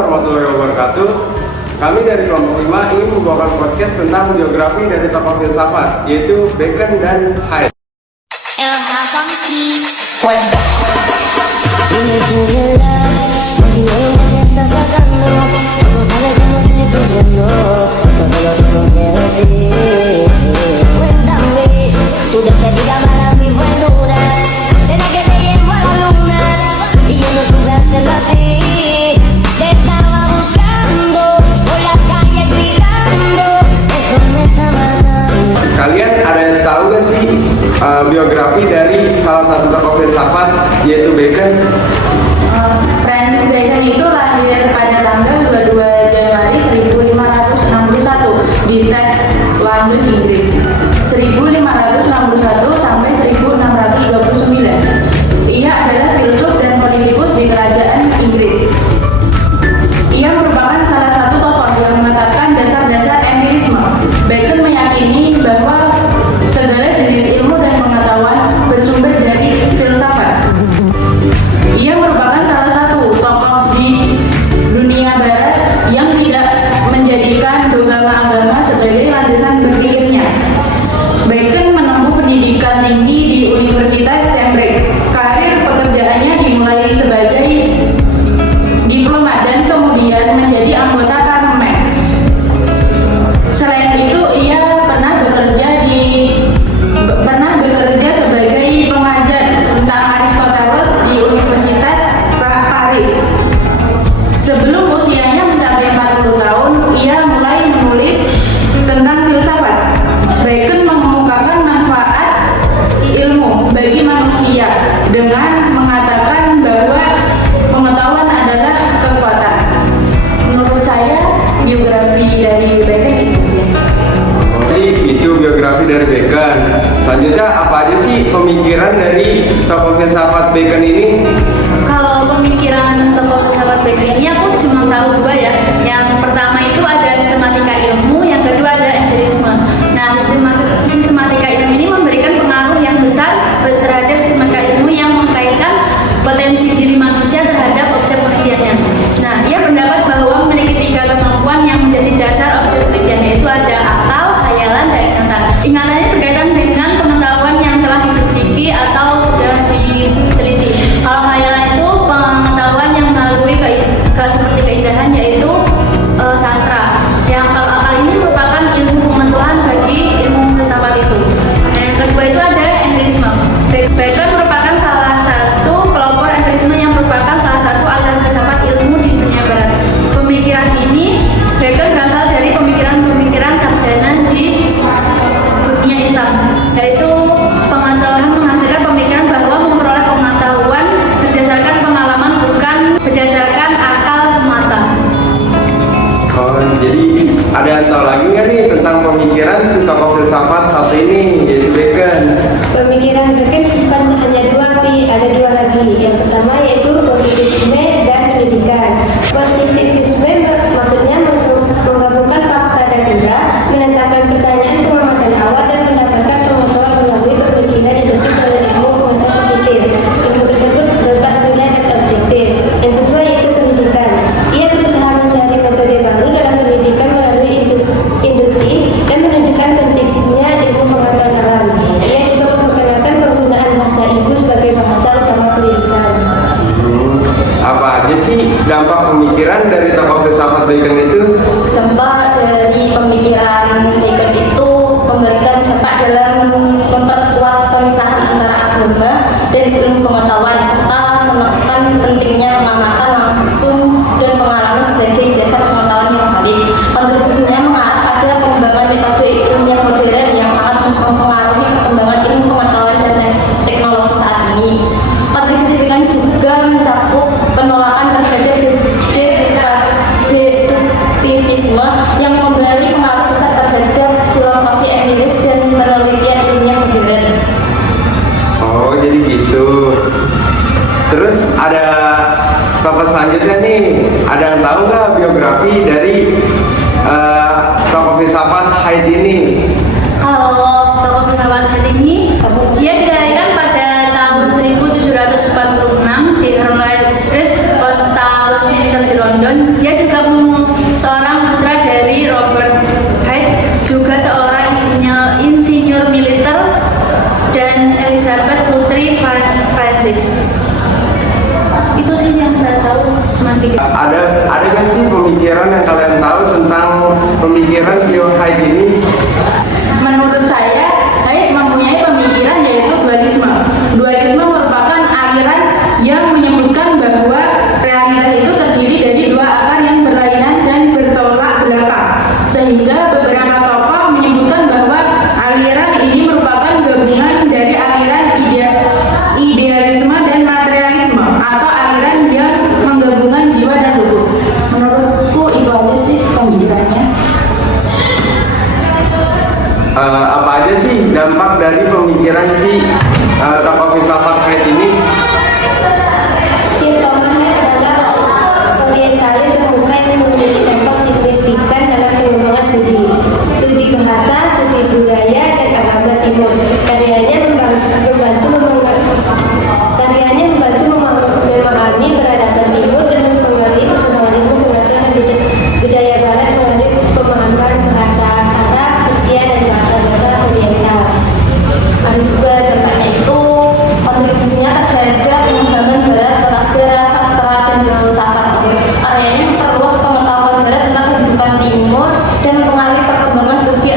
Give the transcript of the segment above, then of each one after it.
warahmatullahi wabarakatuh. Kami dari kelompok 5 ingin membawakan podcast tentang biografi dari tokoh filsafat, yaitu Bacon dan Hyde. Kalian ada yang tahu gak sih biografi dari salah satu tokoh filsafat, yaitu Bacon? Francis Bacon itu lahir pada tanggal 22 Januari 1561 di State London, Inggris. 1561 sampai 1629. Ia adalah filsuf dan politikus di kerajaan Inggris. Ia merupakan salah satu tokoh yang menetapkan dasar-dasar empirisme. Bacon meyakini bahwa segala jenis ilmu dan pengetahuan bersumber dari filsafat. Ia merupakan salah satu tokoh di dunia barat yang tidak menjadikan dogma agama sebagai landasan berpikirnya. Bacon menempuh pendidikan tinggi di Universitas Cambridge. Karir pekerjaannya dimulai sebagai diplomat dan kemudian menjadi anggota parlemen. Selain itu, ia pernah bekerja sebagai pengajar tentang Aristoteles di Universitas Paris. Sebelum usianya mencapai 40 tahun, ia mulai menulis tentang filsafat. Bacon mengemukakan manfaat ilmu bagi manusia dengan mengatakan bahwa pengetahuan adalah kekuatan. Menurut saya, biografi dari Bacon itu sih. Jadi itu biografi dari Bacon. Selanjutnya apa aja sih pemikiran dari tokoh filsafat Bacon ini? Kalau pemikiran tokoh filsafat Bacon ini aku cuma tahu dua ya. Yang pertama itu ada sistematika ilmu, yang kedua ada empirisme. Nah, sistematika ilmu ini memberikan pengaruh yang besar terhadap sistematika ilmu yang mengkaitkan potensi diri manusia terhadap objek penelitiannya. Nah, ia berpendapat bahwa memiliki 3 kemampuan yang menjadi dasar objek penelitian, yaitu ada akal, khayalan, dan ingatan. Ingatannya berkaitan dengan pengetahuan yang telah diselidiki atau sudah diteliti. Kalau khayalan itu pengetahuan yang melalui seperti keindahan, yaitu sastra. Yang kalau akal ini merupakan ilmu pengetahuan bagi ilmu filsafat itu. Nah, yang kedua itu ada empirisme. Bacon merupakan salah satu pelopor empirisme yang merupakan salah satu aliran filsafat ilmu di dunia barat. Pemikiran ini Bacon berasal dari pemikiran-pemikiran sarjana di dunia Islam, yaitu pengetahuan menghasilkan pemikiran bahwa memperoleh pengetahuan berdasarkan pengalaman, bukan berdasarkan akal semata. Oh, jadi ada yang tahu lagi nggak nih tentang pemikiran si tokoh filsafat satu ini, yaitu Bacon? Pemikiran Bacon bukan hanya dua, tapi ada dua lagi. Yang pertama yaitu positivisme dan pendidikan. Positivisme maksudnya menggabungkan fakta dan indera, menetapkan pertanyaan, pengamatan awal, dan mendapatkan pengetahuan melalui pemikiran induktif oleh ilmu pengetahuan positif. Ilmu tersebut bebas nilai dan objektif. Yang kedua yaitu pendidikan. Ia berusaha mencari metode baru dalam pendidikan melalui induksi dan menunjukkan pentingnya ilmu pengetahuan alam. Ia juga memperkenalkan penggunaan bahasa Inggris sebagai bahasa utama pendidikan. Apa aja sih dampak pemikiran dari tokoh filsafat Bacon itu? Dampak dari pemikiran Bacon itu memberikan dampak dalam memperkuat pemisahan antara agama dan ilmu pengetahuan serta menekan pentingnya pengamatan langsung dan pengalaman sebagai dasar pengetahuan yang valid. Kontribusinya mengarah pada pengembangan metode ilmiah modern yang sangat mempengaruhi perkembangan ilmu pengetahuan dan teknologi saat ini. Kontribusi Bacon juga mencakup penolakan terhadap deduktivisme yang memberi pengaruh besar terhadap filosofi empiris dan penelitian ilmiah modern. Oh, jadi gitu. Terus ada tokoh selanjutnya nih, ada yang tahu nggak biografi dari tokoh filsafat Hyde ini? Kalau tokoh filsafat Hyde ini, dia dilahirkan pada tahun 1746 di Carlisle Street, kota Westminster di London. Dia Francis. Itu sih yang saya tahu, cuma 3. Ada nggak sih pemikiran yang kalian tahu tentang pemikiran Theo Haid ini? Menurut saya, Haid mempunyai pemikiran yaitu dualisme. Dualisme merupakan aliran yang menyebutkan bahwa realitas itu terdiri dari dua akar yang berlainan dan bertolak belakang. Sehingga beberapa tokoh menyebutkan bahwa aliran ini merupakan gabungan dari aliran idealisme dan materialisme, atau aliran yang menggabungkan jiwa dan tubuh. Menurutku itu aja sih pemikirannya. Apa aja sih dampak dari pemikiran si tokoh filsafat Haid ini? Si Thomas adalah orientalis terbuka yang memiliki dampak signifikan dalam pengembangan studi bahasa, studi budaya, dan agama timur. Karyanya membantu memahami peradaban timur dan mempengaruhi perkembangan ilmu pengetahuan budaya barat melalui pemahaman bahasa Arab, Persia, dan bahasa-bahasa Oriental. Ada juga dampaknya itu kontribusinya terhadap pemahaman barat tentang sejarah, sastra, dan filsafat. Karyanya memperluas pengetahuan barat tentang kehidupan timur dan mempengaruhi perkembangan studi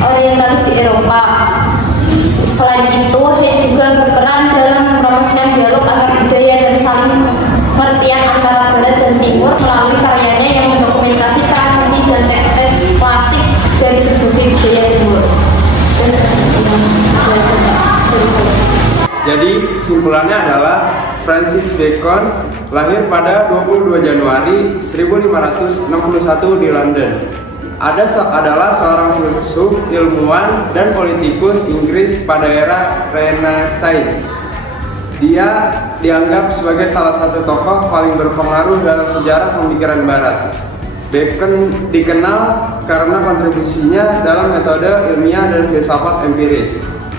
orientalis di Eropa. Selain itu, Haid juga berperan dalam mempromosikan dialog antar budaya dan saling pengertian antara barat dan timur melalui karyanya yang mendokumentasi tradisi dan teks-teks klasik dari berbagai budaya timur. Jadi kesimpulannya adalah Francis Bacon lahir pada 22 Januari 1561 di London. Adalah seorang filsuf, ilmuwan, dan politikus Inggris pada era Renaissance. Dia dianggap sebagai salah satu tokoh paling berpengaruh dalam sejarah pemikiran Barat. Bacon dikenal karena kontribusinya dalam metode ilmiah dan filsafat empiris.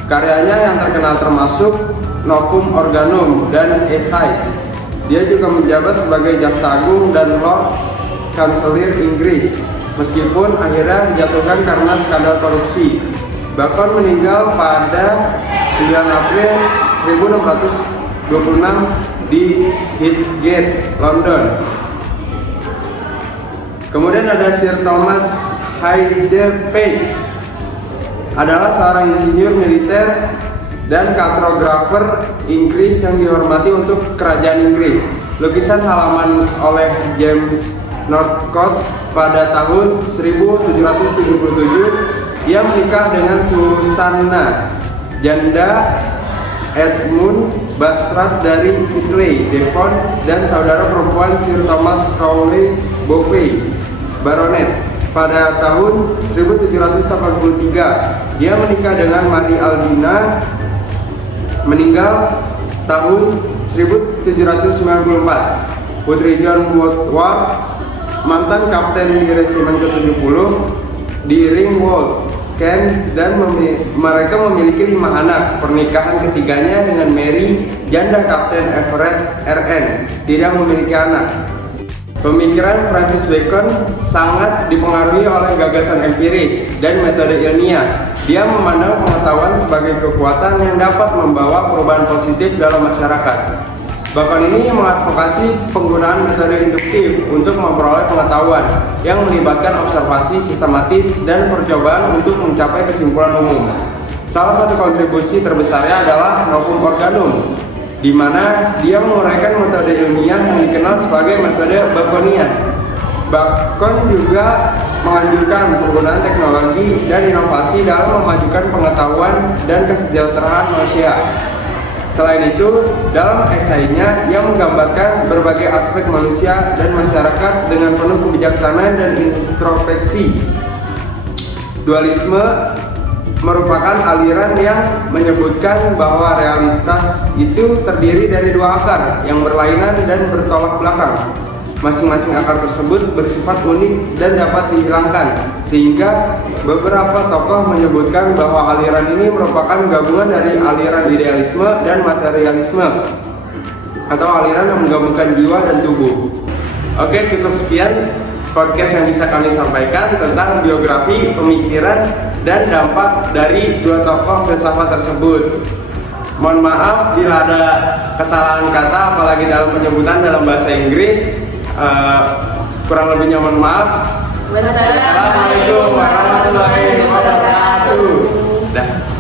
Karyanya yang terkenal termasuk Novum Organum dan Essays. Dia juga menjabat sebagai Jaksa Agung dan Lord Kanselir Inggris, meskipun akhirnya dijatuhkan karena skandal korupsi. Bacon meninggal pada 9 April 1626 di Highgate, London. Kemudian ada Sir Thomas Hyde Page, adalah seorang insinyur militer dan kartografer Inggris yang dihormati untuk kerajaan Inggris. Lukisan halaman oleh James Northcote pada tahun 1777. Ia menikah dengan Susanna, janda Edmund Bastard dari Hitley, Devon, dan saudara perempuan Sir Thomas Crowley Beaufort, Baronet. Pada tahun 1783, dia menikah dengan Marie Albina, meninggal tahun 1794. Putri John Woodward, mantan kapten di resimen ke-70 di Ringwold, Kent, dan mereka memiliki 5 anak. Pernikahan ketiganya dengan Mary, janda Kapten Everett RN, tidak memiliki anak. Pemikiran Francis Bacon sangat dipengaruhi oleh gagasan empiris dan metode ilmiah. Dia memandang pengetahuan sebagai kekuatan yang dapat membawa perubahan positif dalam masyarakat. Bacon ini mengadvokasi penggunaan metode induktif untuk memperoleh pengetahuan yang melibatkan observasi sistematis dan percobaan untuk mencapai kesimpulan umum. Salah satu kontribusi terbesarnya adalah Novum Organum, di mana dia menguraikan metode ilmiah yang dikenal sebagai metode Baconian. Bacon juga menganjurkan penggunaan teknologi dan inovasi dalam memajukan pengetahuan dan kesejahteraan manusia. Selain itu, dalam esainya ia menggambarkan berbagai aspek manusia dan masyarakat dengan penuh kebijaksanaan dan introspeksi. Dualisme merupakan aliran yang menyebutkan bahwa realitas itu terdiri dari dua akar yang berlainan dan bertolak belakang. Masing-masing akar tersebut bersifat unik dan dapat dihilangkan, sehingga beberapa tokoh menyebutkan bahwa aliran ini merupakan gabungan dari aliran idealisme dan materialisme, atau aliran yang menggabungkan jiwa dan tubuh. Oke, cukup sekian podcast yang bisa kami sampaikan tentang biografi, pemikiran, dan dampak dari dua tokoh filsafat tersebut. Mohon maaf bila ada kesalahan kata, apalagi dalam penyebutan dalam bahasa Inggris. Kurang lebihnya mohon maaf. Wassalamualaikum warahmatullahi wabarakatuh. Dah.